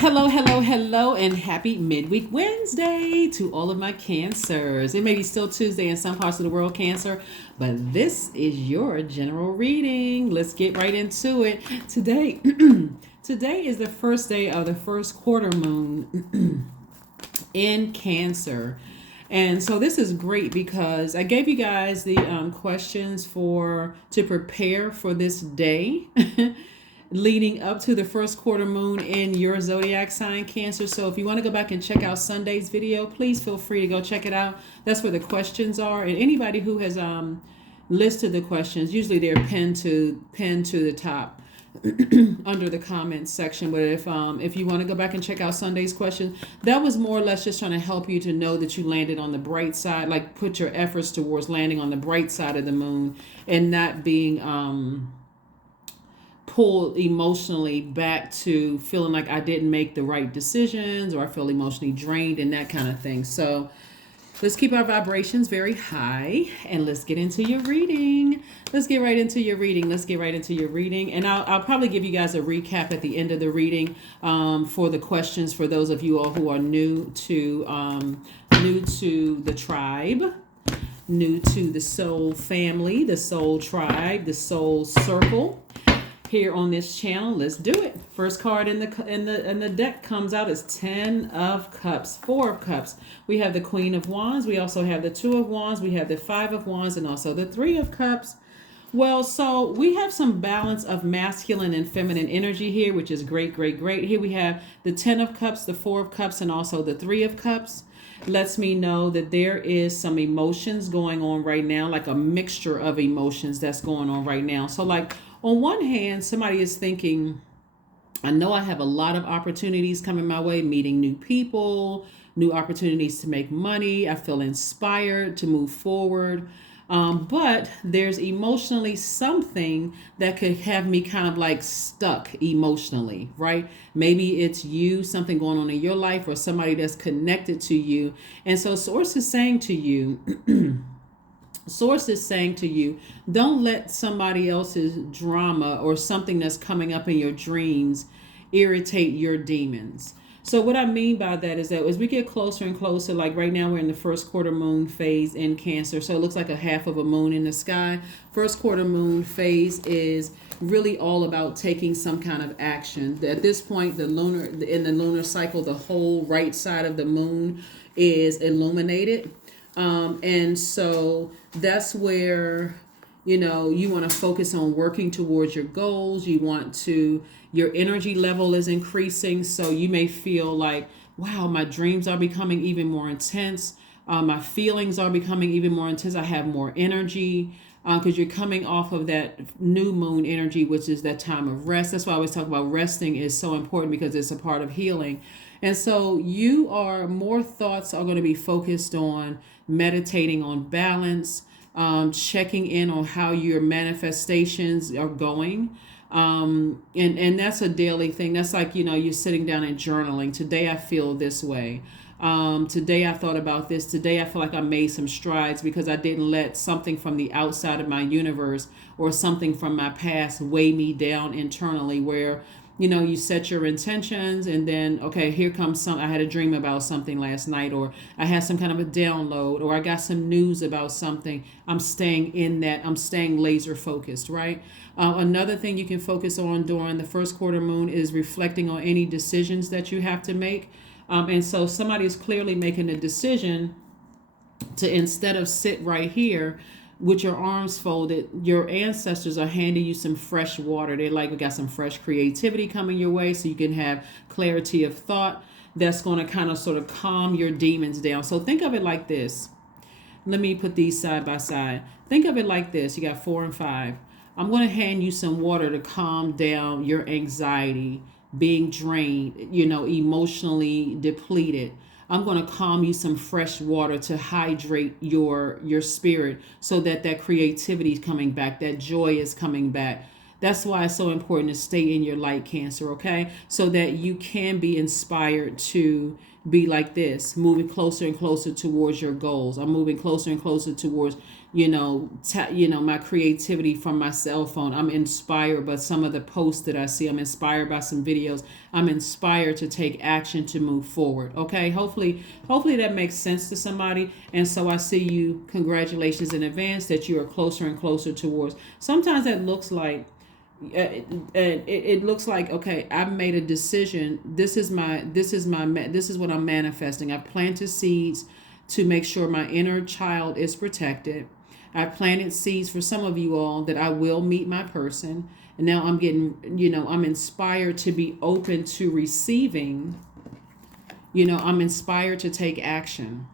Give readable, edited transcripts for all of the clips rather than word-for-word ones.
Hello, hello, hello, and happy midweek Wednesday to all of my Cancers. It may be still Tuesday in some parts of the world, Cancer, but this is your general reading. Let's get right into it. Today, today is the first day of the first quarter moon in Cancer. And so this is great because I gave you guys the questions to prepare for this day. Leading up to the first quarter moon in your zodiac sign, Cancer. So if you want to go back and check out Sunday's video, please feel free to go check it out. That's where the questions are. And anybody who has listed the questions, usually they're pinned to the top under the comments section. But if you want to go back and check out Sunday's question, that was more or less just trying to help you to know that you landed on the bright side, like put your efforts towards landing on the bright side of the moon and not being pulled emotionally back to feeling like I didn't make the right decisions or I feel emotionally drained and that kind of thing. So let's keep our vibrations very high and let's get into your reading. Let's get right into your reading. And I'll probably give you guys a recap at the end of the reading for the questions for those of you all who are new to the tribe, new to the soul family, the soul tribe, the soul circle. Here on this channel, let's do it. First card in the deck comes out is 10 of Cups, 4 of Cups. We have the Queen of Wands. We also have the 2 of Wands. We have the 5 of Wands and also the 3 of Cups. Well, so we have some balance of masculine and feminine energy here, which is great, great, great. Here we have the 10 of Cups, the 4 of Cups, and also the 3 of Cups. Lets me know that there is some emotions going on right now, like a mixture of emotions that's going on right now. So like on one hand, somebody is thinking, I know I have a lot of opportunities coming my way, meeting new people, new opportunities to make money. I feel inspired to move forward. But there's emotionally something that could have me kind of like stuck emotionally, right? Maybe it's you, something going on in your life or somebody that's connected to you. And so Source is saying to you, don't let somebody else's drama or something that's coming up in your dreams irritate your demons. So what I mean by that is that as we get closer and closer, like right now we're in the first quarter moon phase in Cancer. So it looks like a half of a moon in the sky. First quarter moon phase is really all about taking some kind of action. At this point, in the lunar cycle, the whole right side of the moon is illuminated. And so that's where, you want to focus on working towards your goals. Your energy level is increasing. So you may feel like, wow, my dreams are becoming even more intense. My feelings are becoming even more intense. I have more energy because you're coming off of that new moon energy, which is that time of rest. That's why I always talk about resting is so important because it's a part of healing. And so more thoughts are going to be focused on meditating on balance, checking in on how your manifestations are going. And that's a daily thing. That's like, you're sitting down and journaling. Today I feel this way. Today I thought about this. Today I feel like I made some strides because I didn't let something from the outside of my universe or something from my past weigh me down internally where you set your intentions and then, okay, here comes I had a dream about something last night, or I had some kind of a download, or I got some news about something. I'm staying in that. I'm staying laser focused, right? Another thing you can focus on during the first quarter moon is reflecting on any decisions that you have to make. And so somebody is clearly making a decision to, instead of sit right here, with your arms folded, your ancestors are handing you some fresh water. They're like, we got some fresh creativity coming your way so you can have clarity of thought that's going to kind of sort of calm your demons down. So think of it like this. Let me put these side by side. Think of it like this. You got 4 and 5. I'm going to hand you some water to calm down your anxiety, being drained, emotionally depleted. I'm going to calm you some fresh water to hydrate your spirit so that creativity is coming back, that joy is coming back. That's why it's so important to stay in your light, Cancer, okay? So that you can be inspired to be like this, moving closer and closer towards your goals. I'm moving closer and closer towards my creativity from my cell phone. I'm inspired by some of the posts that I see. I'm inspired by some videos. I'm inspired to take action to move forward. Okay. Hopefully that makes sense to somebody. And so I see you. Congratulations in advance that you are closer and closer towards. Sometimes that looks like it looks like, okay, I've made a decision. This is what I'm manifesting. I've planted seeds to make sure my inner child is protected. I planted seeds for some of you all that I will meet my person. And now I'm getting, I'm inspired to be open to receiving. I'm inspired to take action,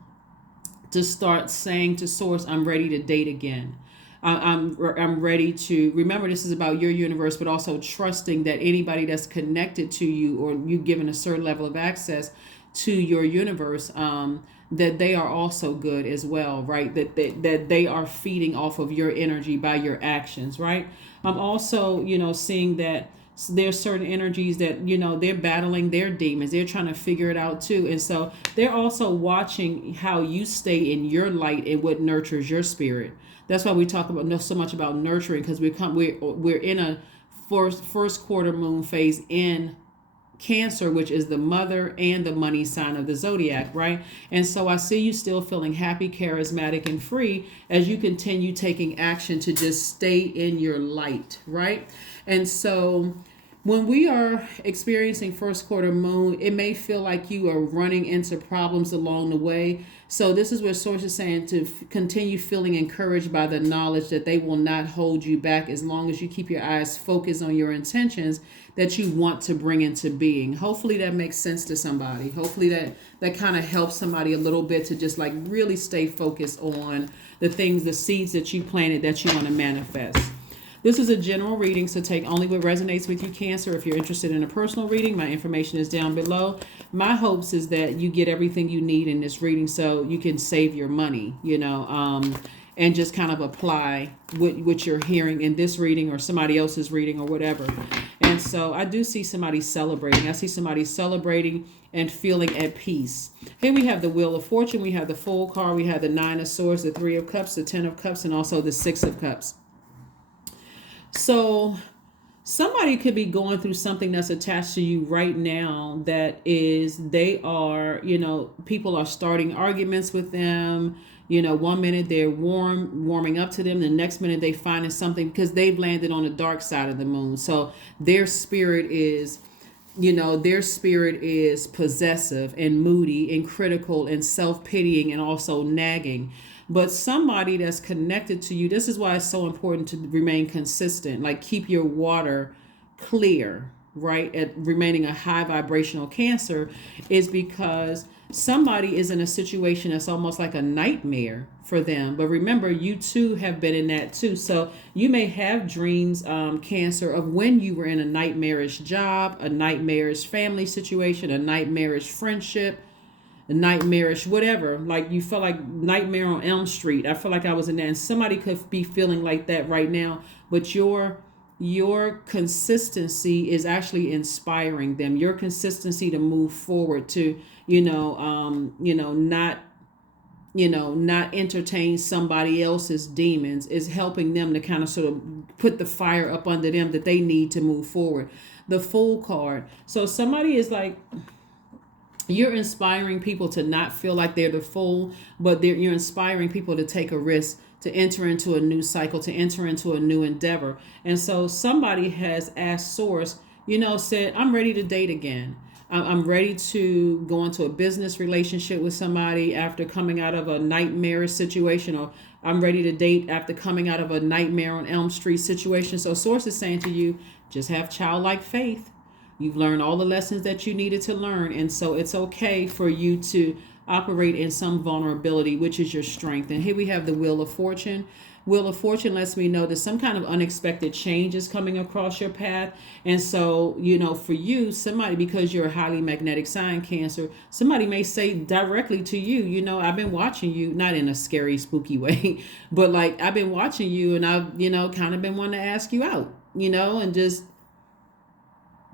to start saying to source, I'm ready to date again. I'm ready to remember this is about your universe, but also trusting that anybody that's connected to you or you given a certain level of access to your universe, that they are also good as well, right? That they are feeding off of your energy by your actions, right? I'm also, seeing that there's certain energies that, they're battling their demons. They're trying to figure it out too. And so they're also watching how you stay in your light and what nurtures your spirit. That's why we talk about so much about nurturing, because we're in a first quarter moon phase in Cancer, which is the mother and the money sign of the zodiac, right? And so I see you still feeling happy, charismatic, and free as you continue taking action to just stay in your light, right? And so when we are experiencing first quarter moon, it may feel like you are running into problems along the way. So this is where Source is saying to continue feeling encouraged by the knowledge that they will not hold you back as long as you keep your eyes focused on your intentions that you want to bring into being. Hopefully that makes sense to somebody. Hopefully that kind of helps somebody a little bit to just like really stay focused on the things, the seeds that you planted that you want to manifest. This is a general reading, so take only what resonates with you, Cancer. If you're interested in a personal reading, my information is down below. My hopes is that you get everything you need in this reading so you can save your money, and just kind of apply what you're hearing in this reading or somebody else's reading or whatever. And so I do see somebody celebrating. I see somebody celebrating and feeling at peace. Here we have the Wheel of Fortune. We have the Fool card. We have the Nine of Swords, the Three of Cups, the Ten of Cups, and also the Six of Cups. So somebody could be going through something that's attached to you right now that is, people are starting arguments with them. 1 minute they're warming up to them. The next minute they finding something because they've landed on the dark side of the moon. So their spirit is, possessive and moody and critical and self-pitying and also nagging. But somebody that's connected to you, this is why it's so important to remain consistent. Like keep your water clear, right? At remaining a high vibrational Cancer is because somebody is in a situation that's almost like a nightmare for them. But remember, you too have been in that too. So you may have dreams, Cancer, of when you were in a nightmarish job, a nightmarish family situation, a nightmarish friendship, a nightmarish whatever. Like you felt like Nightmare on Elm Street. I feel like I was in that, and somebody could be feeling like that right now. But your consistency is actually inspiring them. Your consistency to move forward, to not entertain somebody else's demons, is helping them to kind of sort of put the fire up under them that they need to move forward. The Fool card. So somebody is like, you're inspiring people to not feel like they're the fool, but you're inspiring people to take a risk, to enter into a new cycle, to enter into a new endeavor. And so somebody has asked Source, said, I'm ready to date again. I'm ready to go into a business relationship with somebody after coming out of a nightmarish situation, or I'm ready to date after coming out of a Nightmare on Elm Street situation. So Source is saying to you, just have childlike faith. You've learned all the lessons that you needed to learn. And so it's okay for you to operate in some vulnerability, which is your strength. And here we have the Wheel of Fortune. Wheel of Fortune lets me know that some kind of unexpected change is coming across your path. And so, for you, somebody, because you're a highly magnetic sign, Cancer, somebody may say directly to you, I've been watching you, not in a scary, spooky way, but like I've been watching you and I've, kind of been wanting to ask you out, and just,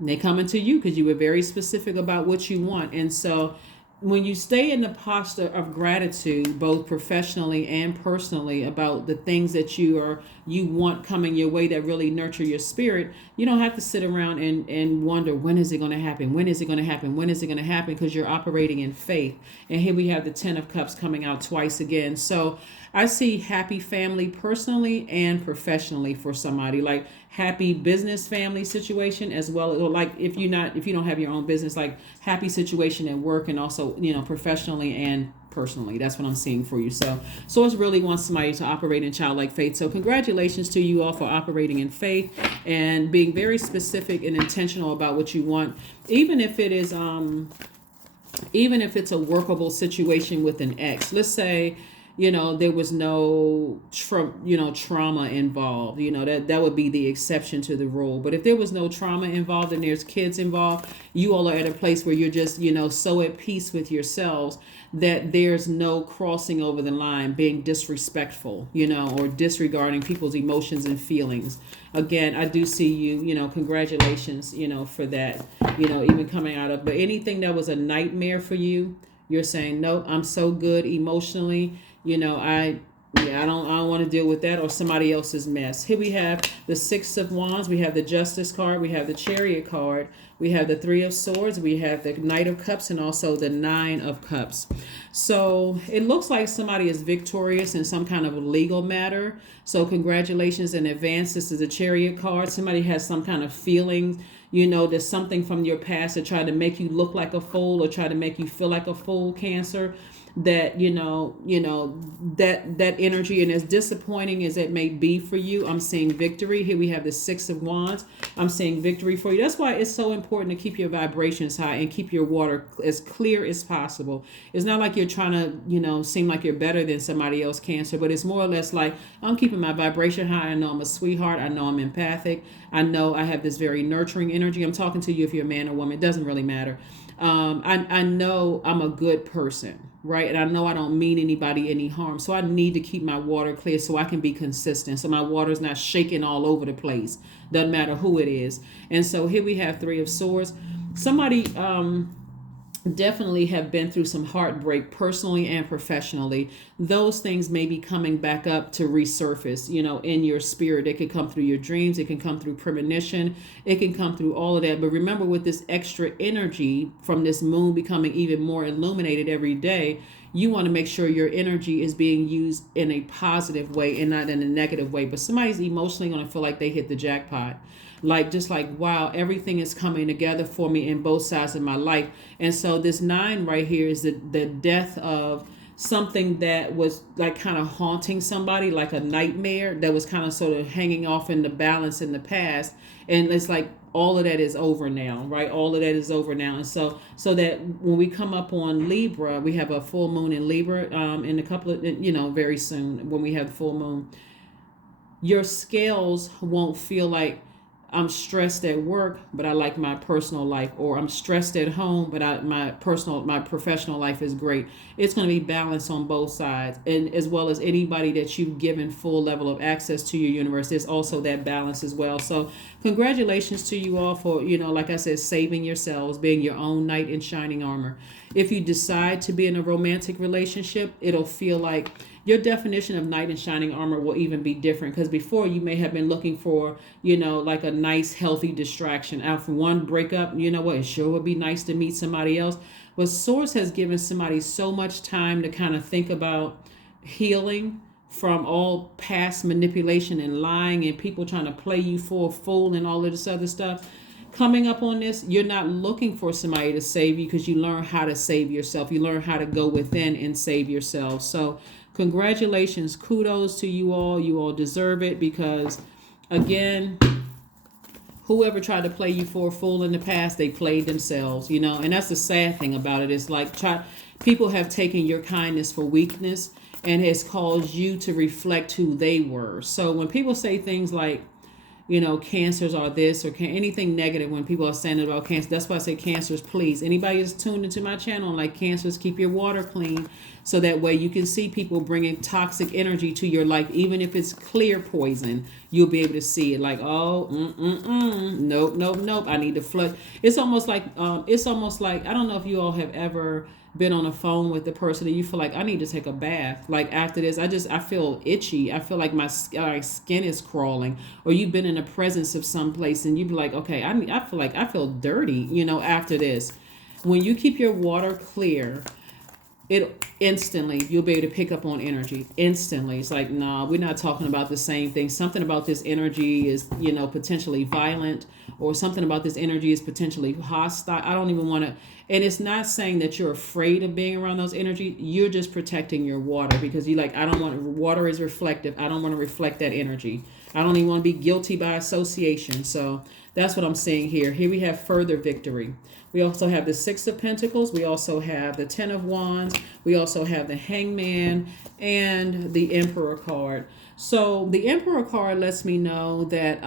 they coming to you because you were very specific about what you want. And so when you stay in the posture of gratitude, both professionally and personally, about the things that you want coming your way that really nurture your spirit, you don't have to sit around and wonder, when is it going to happen, when is it going to happen, when is it going to happen, because you're operating in faith. And here we have the 10 of Cups coming out twice again. So I see happy family personally and professionally for somebody, like happy business family situation, as well as, like, if you don't have your own business, like happy situation at work, and also, professionally and personally. That's what I'm seeing for you. So Source really wants somebody to operate in childlike faith. So congratulations to you all for operating in faith and being very specific and intentional about what you want, even if it's a workable situation with an ex. Let's say, there was no trauma involved. That would be the exception to the rule. But if there was no trauma involved and there's kids involved, you all are at a place where you're just, so at peace with yourselves that there's no crossing over the line, being disrespectful, or disregarding people's emotions and feelings. Again, I do see you, congratulations, for that, even coming out of, but anything that was a nightmare for you, you're saying, no, I'm so good emotionally. I don't want to deal with that or somebody else's mess. Here we have the 6 of Wands. We have the Justice card. We have the Chariot card. We have the 3 of Swords. We have the Knight of Cups and also the 9 of Cups. So it looks like somebody is victorious in some kind of legal matter. So congratulations in advance. This is a Chariot card. Somebody has some kind of feeling, there's something from your past that tried to make you look like a fool or try to make you feel like a fool, Cancer. That that energy, and as disappointing as it may be for you, I'm seeing victory. Here we have the 6 of Wands. I'm seeing victory for you. That's why it's so important to keep your vibrations high and keep your water as clear as possible. It's not like you're trying to seem like you're better than somebody else, Cancer, but it's more or less like, I'm keeping my vibration high. I know I'm a sweetheart. I know I'm empathic. I know I have this very nurturing energy. I'm talking to you if you're a man or woman. It doesn't really matter. I know I'm a good person, right? And I know I don't mean anybody any harm. So I need to keep my water clear so I can be consistent. So my water is not shaking all over the place. Doesn't matter who it is. And so here we have 3 of Swords. Somebody definitely have been through some heartbreak personally and professionally. Those things may be coming back up to resurface, in your spirit. It can come through your dreams. It can come through premonition. It can come through all of that. But remember, with this extra energy from this moon becoming even more illuminated every day, you want to make sure your energy is being used in a positive way and not in a negative way. But somebody's emotionally going to feel like they hit the jackpot. Just like, wow, everything is coming together for me in both sides of my life. And so this 9 right here is the death of something that was like kind of haunting somebody, like a nightmare that was kind of sort of hanging off in the balance in the past. And it's like all of that is over now, right? All of that is over now. And so that when we come up on Libra, we have a full moon in Libra in a couple of, very soon when we have the full moon, your scales won't feel like, I'm stressed at work, but I like my personal life, or I'm stressed at home, but my professional life is great. It's going to be balanced on both sides. And as well as anybody that you've given full level of access to your universe, there's also that balance as well. So congratulations to you all for, like I said, saving yourselves, being your own knight in shining armor. If you decide to be in a romantic relationship, it'll feel like your definition of knight in shining armor will even be different, because before you may have been looking for, like a nice, healthy distraction. After one breakup, it sure would be nice to meet somebody else. But Source has given somebody so much time to kind of think about healing from all past manipulation and lying and people trying to play you for a fool and all of this other stuff. Coming up on this, you're not looking for somebody to save you, because you learn how to save yourself. You learn how to go within and save yourself. So congratulations, kudos to you all. You all deserve it, because again, whoever tried to play you for a fool in the past, they played themselves, and that's the sad thing about it. It's like people have taken your kindness for weakness and has caused you to reflect who they were. So when people say things like, cancers are this or anything negative, when people are saying about cancer, that's why I say cancers, please. Anybody is tuned into my channel, like, cancers, keep your water clean, so that way you can see people bringing toxic energy to your life, even if it's clear poison. you'll be able to see it. Like, oh, nope, nope, nope. I need to flush. It's almost like I don't know if you all have ever been on a phone with the person and you feel like I need to take a bath. Like after this, I feel itchy. I feel like my skin is crawling. Or you've been in the presence of some place and you be like, okay, I feel like I feel dirty. After this, when you keep your water clear, it instantly you'll be able to pick up on energy instantly. It's like, nah, we're not talking about the same thing. Something about this energy is potentially violent, or something about this energy is potentially hostile. I don't even want to. And it's not saying that you're afraid of being around those energy. You're just protecting your water, because you like, I don't want, water is reflective. I don't want to reflect that energy. I don't even want to be guilty by association. So that's what I'm saying here. Here we have further victory. We also have the Six of Pentacles. We also have the Ten of Wands. We also have the Hangman and the Emperor card. So the Emperor card lets me know that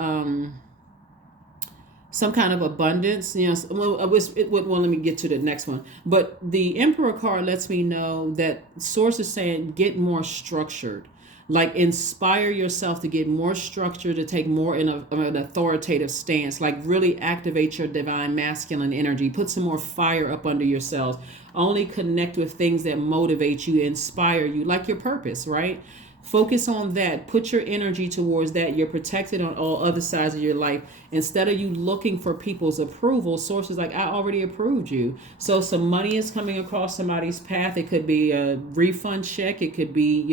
some kind of abundance. Let me get to the next one. But the Emperor card lets me know that Source is saying get more structured. Like inspire yourself to get more structure, to take more in an authoritative stance, like really activate your divine masculine energy, put some more fire up under yourselves, only connect with things that motivate you, inspire you, like your purpose, right? Focus on that. Put your energy towards that. You're protected on all other sides of your life. Instead of you looking for people's approval, Sources like, I already approved you. So some money is coming across somebody's path. It could be a refund check. It could be,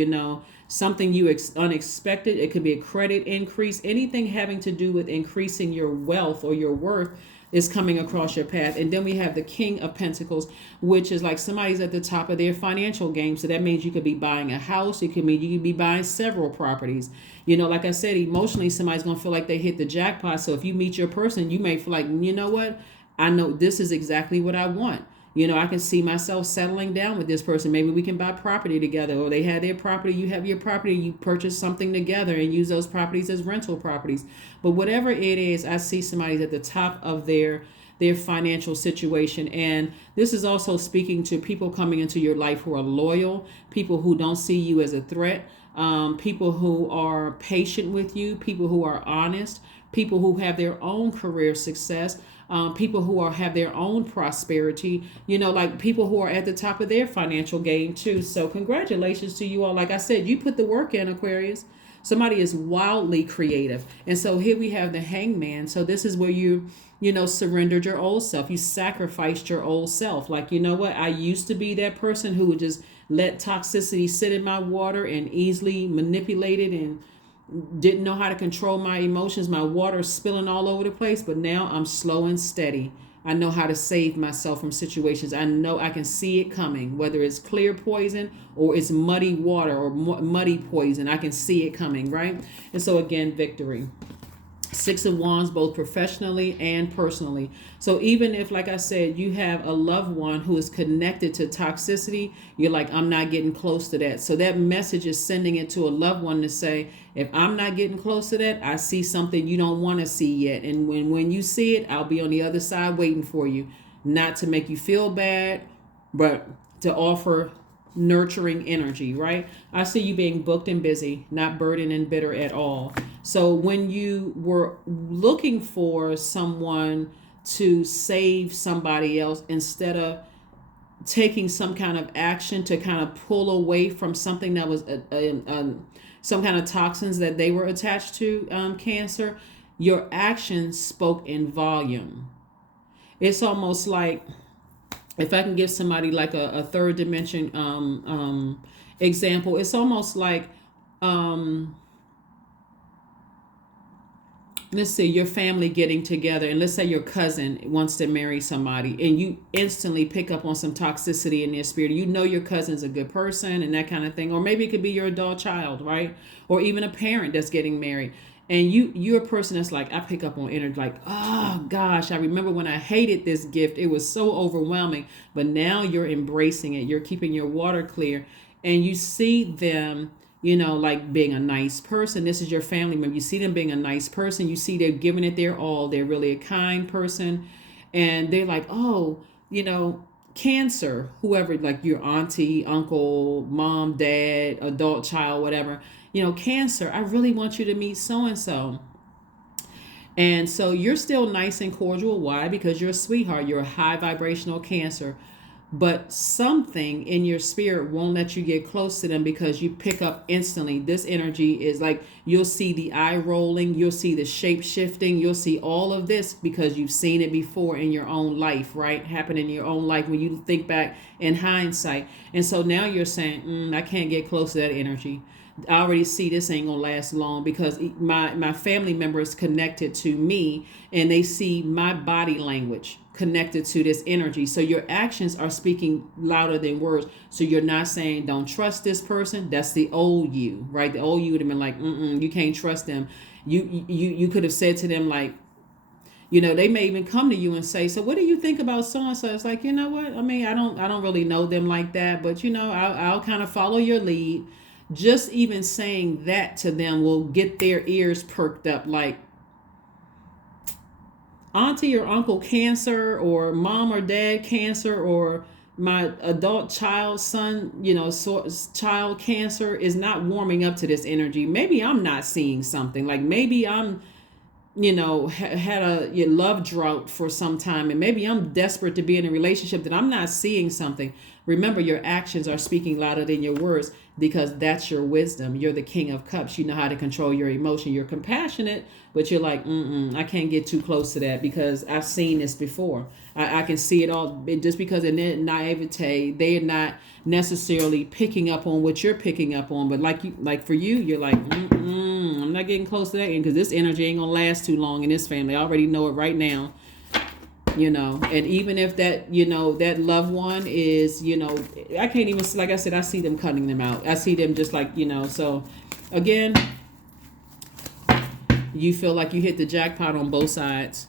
something unexpected. It could be a credit increase. Anything having to do with increasing your wealth or your worth is coming across your path. And then we have the King of Pentacles, which is like somebody's at the top of their financial game. So that means you could be buying a house. It could mean you could be buying several properties. Like I said, emotionally, somebody's going to feel like they hit the jackpot. So if you meet your person, you may feel like, you know what? I know this is exactly what I want. I can see myself settling down with this person. Maybe we can buy property together, or they have their property, you have your property, you purchase something together and use those properties as rental properties. But whatever it is, I see somebody's at the top of their financial situation. And this is also speaking to people coming into your life who are loyal, people who don't see you as a threat, people who are patient with you, people who are honest, people who have their own career success, people who have their own prosperity, like people who are at the top of their financial game too. So congratulations to you all. Like I said, you put the work in, Aquarius. Somebody is wildly creative. And so here we have the Hangman. So this is where you surrendered your old self. You sacrificed your old self. Like, you know what? I used to be that person who would just let toxicity sit in my water and easily manipulate it and didn't know how to control my emotions. My water spilling all over the place. But now I'm slow and steady. I know how to save myself from situations. I know I can see it coming, whether it's clear poison or it's muddy water or muddy poison. I can see it coming, right? And so again, victory. Six of Wands, both professionally and personally. So even if, like I said, you have a loved one who is connected to toxicity, you're like, I'm not getting close to that. So that message is sending it to a loved one to say, if I'm not getting close to that, I see something you don't want to see yet. And when you see it, I'll be on the other side waiting for you. Not to make you feel bad, but to offer nurturing energy, right? I see you being booked and busy, not burdened and bitter at all. So when you were looking for someone to save somebody else, instead of taking some kind of action to kind of pull away from something that was some kind of toxins that they were attached to, Cancer, your actions spoke in volume. It's almost like, if I can give somebody like a third dimension example, it's almost like, let's say your family getting together, and let's say your cousin wants to marry somebody, and you instantly pick up on some toxicity in their spirit. Your cousin's a good person and that kind of thing. Or maybe it could be your adult child, right? Or even a parent that's getting married. And you're a person that's like, I pick up on energy like, oh gosh, I remember when I hated this gift. It was so overwhelming. But now you're embracing it. You're keeping your water clear. And you see them, like being a nice person. This is your family member. You see them being a nice person. You see they're giving it their all. They're really a kind person. And they're like, oh, Cancer, whoever, like your auntie, uncle, mom, dad, adult child, whatever. Cancer, I really want you to meet so and so. And so you're still nice and cordial. Why? Because you're a sweetheart. You're a high vibrational Cancer. But something in your spirit won't let you get close to them because you pick up instantly. This energy is like you'll see the eye rolling, you'll see the shape shifting, you'll see all of this because you've seen it before in your own life, right? Happen in your own life when you think back in hindsight. And so now you're saying, I can't get close to that energy. I already see this ain't gonna last long because my family member is connected to me and they see my body language connected to this energy. So your actions are speaking louder than words. So you're not saying don't trust this person. That's the old you, right? The old you would have been like, you can't trust them. You could have said to them like, they may even come to you and say, so what do you think about so and so? It's like, you know what? I mean, I don't really know them like that, but I'll kind of follow your lead. Just even saying that to them will get their ears perked up, like auntie or uncle Cancer, or mom or dad Cancer, or my adult child, son, child Cancer is not warming up to this energy. Maybe I'm not seeing something. Like maybe I'm had a love drought for some time, and maybe I'm desperate to be in a relationship that I'm not seeing something. Remember, your actions are speaking louder than your words because that's your wisdom. You're the King of Cups. You know how to control your emotion. You're compassionate, but you're like, I can't get too close to that because I've seen this before. I can see it all. Just because in their naivete, they're not necessarily picking up on what you're picking up on. But like for you, you're like, I'm not getting close to that because this energy ain't gonna last too long in this family. I already know it right now. And even if that, that loved one is, I can't even, like I said, I see them cutting them out. I see them just like, so again, you feel like you hit the jackpot on both sides.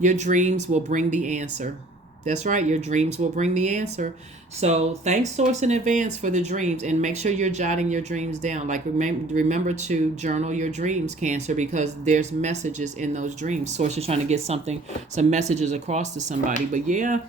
Your dreams will bring the answer. That's right. Your dreams will bring the answer. So thanks, Source, in advance for the dreams, and make sure you're jotting your dreams down. Like remember to journal your dreams, Cancer, because there's messages in those dreams. Source is trying to get some messages across to somebody. But yeah,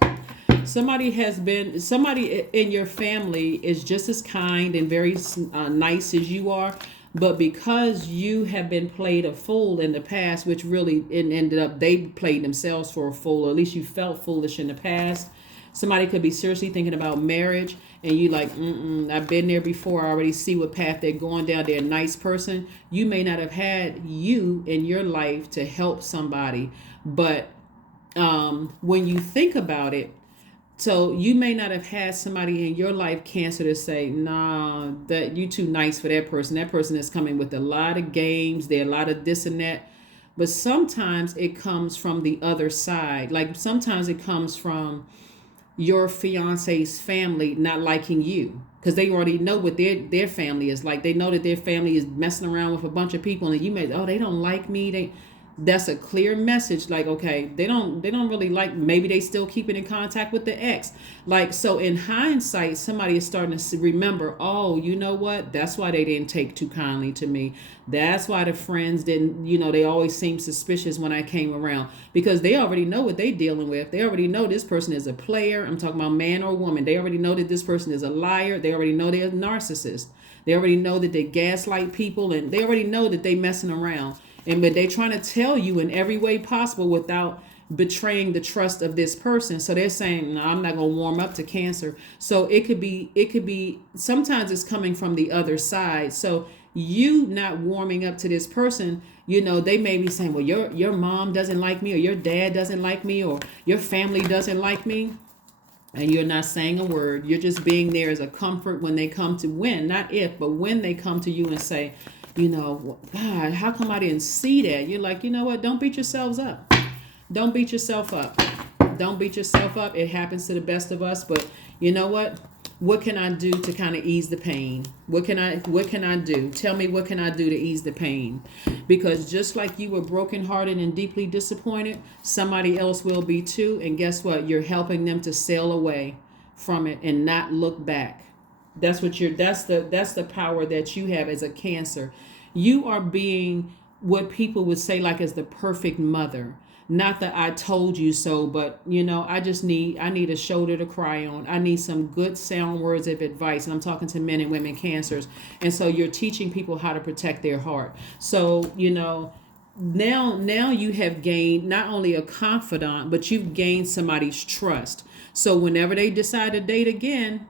somebody in your family is just as kind and very nice as you are. But because you have been played a fool in the past, which really ended up they played themselves for a fool, or at least you felt foolish in the past. Somebody could be seriously thinking about marriage, and you like, I've been there before. I already see what path they're going down. They're a nice person. You may not have had you in your life to help somebody, but when you think about it, so you may not have had somebody in your life, Cancer, to say, nah, that you too nice for that person. That person is coming with a lot of games. There are a lot of this and that. But sometimes it comes from the other side. Like sometimes it comes from your fiance's family not liking you because they already know what their family is like. They know that their family is messing around with a bunch of people, and you may, they don't like me. That's a clear message. Like, okay, they don't really like, maybe they still keeping in contact with the ex. Like, so in hindsight, somebody is starting to remember, oh, you know what? That's why they didn't take too kindly to me. That's why the friends didn't, they always seemed suspicious when I came around, because they already know what they're dealing with. They already know this person is a player. I'm talking about man or woman. They already know that this person is a liar. They already know they're a narcissist. They already know that they gaslight people, and they already know that they messing around. But they're trying to tell you in every way possible without betraying the trust of this person. So they're saying, no, I'm not going to warm up to Cancer. So it could be, sometimes it's coming from the other side. So you not warming up to this person, they may be saying, well, your mom doesn't like me, or your dad doesn't like me, or your family doesn't like me. And you're not saying a word. You're just being there as a comfort when they come to, not if, but when they come to you and say, God, how come I didn't see that? You're like, you know what? Don't beat yourselves up. Don't beat yourself up. Don't beat yourself up. It happens to the best of us. But you know what? What can I do to kind of ease the pain? What can I do? Tell me, what can I do to ease the pain? Because just like you were brokenhearted and deeply disappointed, somebody else will be too. And guess what? You're helping them to sail away from it and not look back. That's the power that you have as a Cancer. You are being what people would say like as the perfect mother. Not that I told you so, but I need a shoulder to cry on. I need some good sound words of advice. And I'm talking to men and women cancers. And so you're teaching people how to protect their heart. So, now you have gained not only a confidant, but you've gained somebody's trust. So whenever they decide to date again,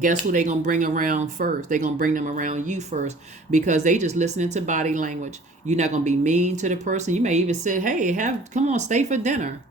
guess who they gonna bring around first? They gonna bring them around you first, because they just listening to body language. You're not gonna be mean to the person. You may even say, "Hey, come on, stay for dinner."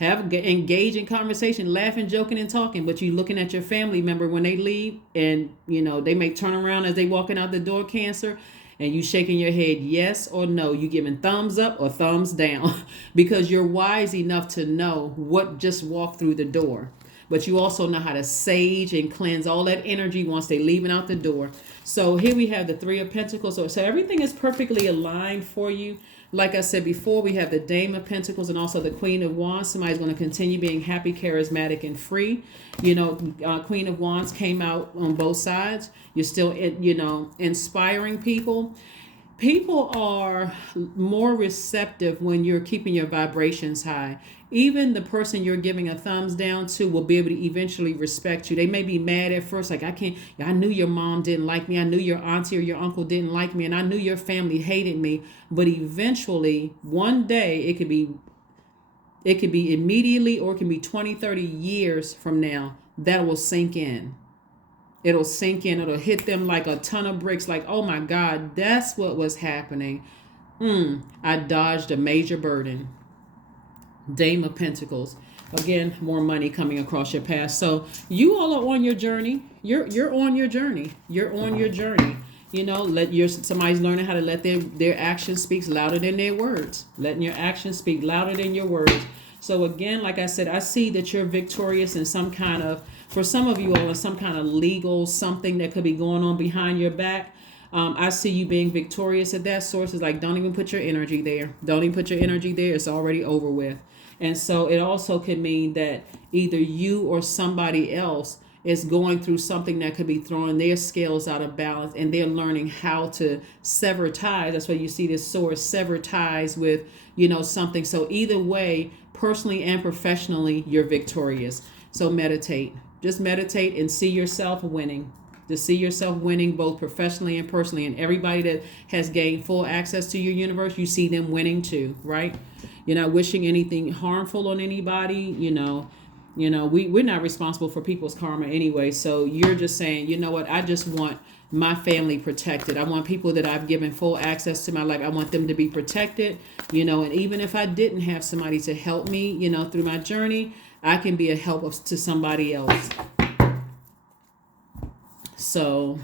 Engage in conversation, laughing, joking, and talking. But you looking at your family member when they leave, and they may turn around as they walking out the door, Cancer, and you shaking your head yes or no. You giving thumbs up or thumbs down because you're wise enough to know what just walked through the door. But you also know how to sage and cleanse all that energy once they leaving out the door. So here we have the Three of Pentacles. So everything is perfectly aligned for you. Like I said before, we have the Dame of Pentacles and also the Queen of Wands. Somebody's going to continue being happy, charismatic, and free. Queen of Wands came out on both sides. You're still, inspiring people. People are more receptive when you're keeping your vibrations high. Even the person you're giving a thumbs down to will be able to eventually respect you. They may be mad at first, like, I knew your mom didn't like me. I knew your auntie or your uncle didn't like me. And I knew your family hated me. But eventually, one day, it could be immediately, or it can be 20, 30 years from now, that will sink in. It'll sink in. It'll hit them like a ton of bricks. Like, oh my God, that's what was happening. I dodged a major burden. Dame of Pentacles. Again, more money coming across your path. So you all are on your journey. You're on your journey. You're on your journey. Somebody's learning how to let their actions speak louder than their words. Letting your actions speak louder than your words. So again, like I said, I see that you're victorious in some kind of, for some of you all, in some kind of legal something that could be going on behind your back. I see you being victorious at that. Source is like, don't even put your energy there. Don't even put your energy there. It's already over with. And so it also could mean that either you or somebody else is going through something that could be throwing their scales out of balance, and they're learning how to sever ties. That's why you see this sword, sever ties with, something. So either way, personally and professionally, you're victorious. So meditate. Just meditate and see yourself winning. To see yourself winning both professionally and personally. And everybody that has gained full access to your universe, you see them winning too, right? You're not wishing anything harmful on anybody. We're not responsible for people's karma anyway. So you're just saying, you know what? I just want my family protected. I want people that I've given full access to my life. I want them to be protected, and even if I didn't have somebody to help me, through my journey, I can be a help to somebody else. So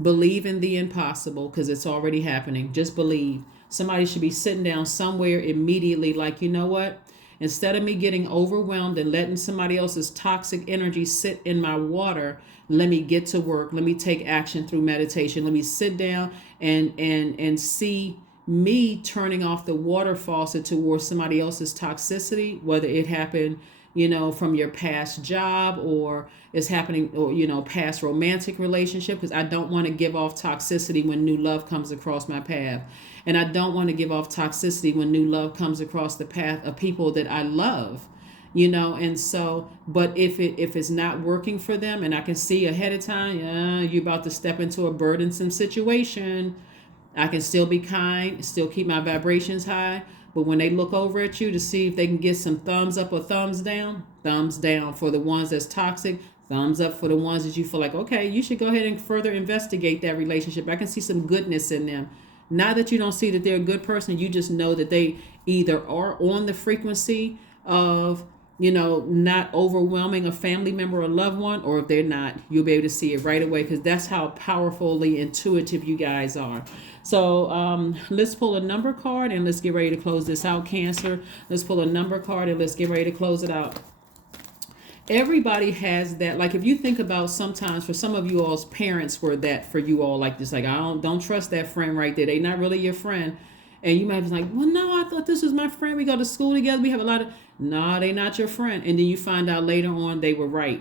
believe in the impossible, because it's already happening. Just believe. Somebody should be sitting down somewhere immediately like, you know what? Instead of me getting overwhelmed and letting somebody else's toxic energy sit in my water, let me get to work. Let me take action through meditation. Let me sit down and see me turning off the water faucet towards somebody else's toxicity, whether it happened, from your past job, or it's happening, or, past romantic relationship, because I don't want to give off toxicity when new love comes across my path. And I don't want to give off toxicity when new love comes across the path of people that I love, and so, but if it's not working for them, and I can see ahead of time, you're about to step into a burdensome situation, I can still be kind, still keep my vibrations high. But when they look over at you to see if they can get some thumbs up or thumbs down for the ones that's toxic, thumbs up for the ones that you feel like, okay, you should go ahead and further investigate that relationship. I can see some goodness in them. Not that you don't see that they're a good person, you just know that they either are on the frequency of, not overwhelming a family member or loved one, or if they're not, you'll be able to see it right away, because that's how powerfully intuitive you guys are. So let's pull a number card and let's get ready to close this out, Cancer. Let's pull a number card and let's get ready to close it out. Everybody has that. Like, if you think about, sometimes for some of you all's parents were that for you all, like this, like, I don't trust that friend right there. They not really your friend. And you might be like, well, no, I thought this was my friend. We go to school together. We have a lot of, no, they not your friend. And then you find out later on they were right?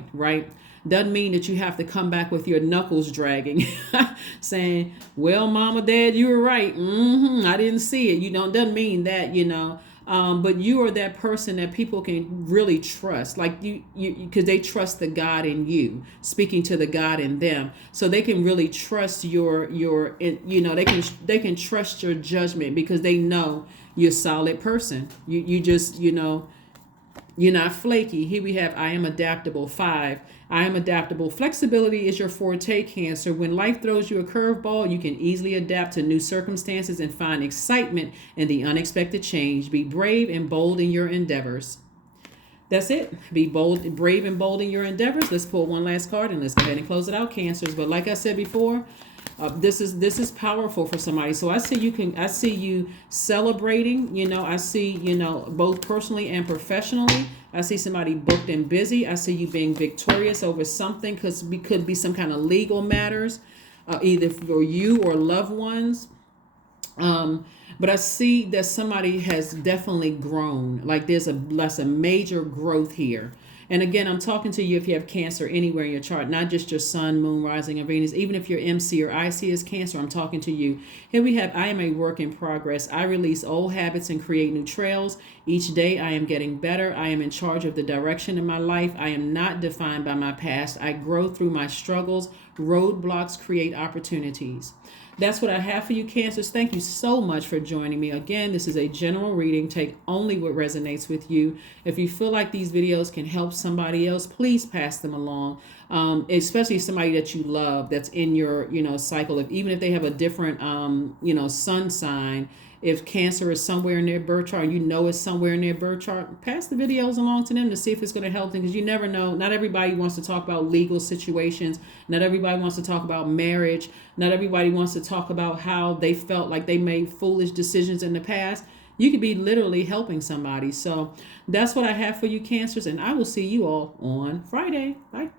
Doesn't mean that you have to come back with your knuckles dragging, saying, well, mama, dad, you were right. I didn't see it. Doesn't mean that, But you are that person that people can really trust, like because they trust the God in you, speaking to the God in them, so they can really trust they can trust your judgment because they know you're a solid person. You just you're not flaky. Here we have I am adaptable. 5. I am adaptable. Flexibility is your forte, Cancer. When life throws you a curveball, you can easily adapt to new circumstances and find excitement in the unexpected change. Be brave and bold in your endeavors. That's it. Be bold, brave, and bold in your endeavors. Let's pull one last card and let's go ahead and close it out, Cancers. But like I said before, this is powerful for somebody. So I see you celebrating. I see both personally and professionally. I see somebody booked and busy. I see you being victorious over something, because it could be some kind of legal matters, either for you or loved ones. But I see that somebody has definitely grown. Like there's a major growth here. And again, I'm talking to you if you have Cancer anywhere in your chart, not just your sun, moon, rising, and Venus. Even if your MC or IC is Cancer, I'm talking to you. Here we have, I am a work in progress. I release old habits and create new trails. Each day I am getting better. I am in charge of the direction in my life. I am not defined by my past. I grow through my struggles. Roadblocks create opportunities. That's what I have for you, Cancers. Thank you so much for joining me. Again, this is a general reading. Take only what resonates with you. If you feel like these videos can help somebody else, please pass them along, especially somebody that you love that's in your cycle. Even if they have a different sun sign. If Cancer is somewhere in their birth chart, it's somewhere in their birth chart, pass the videos along to them to see if it's going to help them, because you never know. Not everybody wants to talk about legal situations. Not everybody wants to talk about marriage. Not everybody wants to talk about how they felt like they made foolish decisions in the past. You could be literally helping somebody. So that's what I have for you, Cancers, and I will see you all on Friday. Bye.